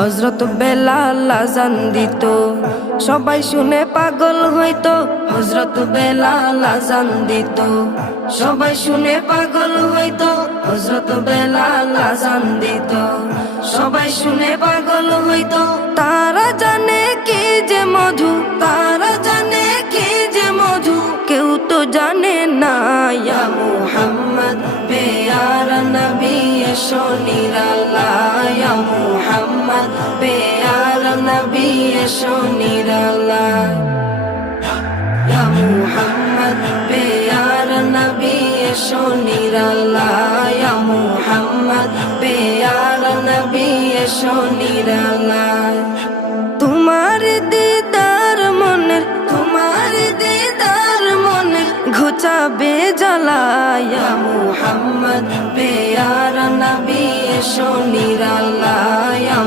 হযরত বেলাল আযান দিত, সবাই শুনে পাগল হইতো। হযরত বেলাল আযান দিত, সবাই শুনে পাগল হইতো। হযরত বেলাল আযান দিত, সবাই শুনে পাগল হইতো। তারা জানে কি যে মধু, তারা জানে কি যে মধু, কেউ তো জানে না। ইয়া মুহাম্মদ পেয়ারা নবী এসো নিরালায়, ইয়া মুহাম্মদ পেয়ারা নবী এসো নিরালায়, ইয়া মুহাম্মদ পেয়ারা নবী এসো নিরালায়, ইয়া মুহাম্মদ পেয়ারা নবী এসো নিরালায়। তোমার দিদার মনের, তোমার দিদার মনের ঘুচাবে জ্বালায়। ইয়া মুহাম্মদ পেয়ারা নবী এসো নিরালায়, ইয়া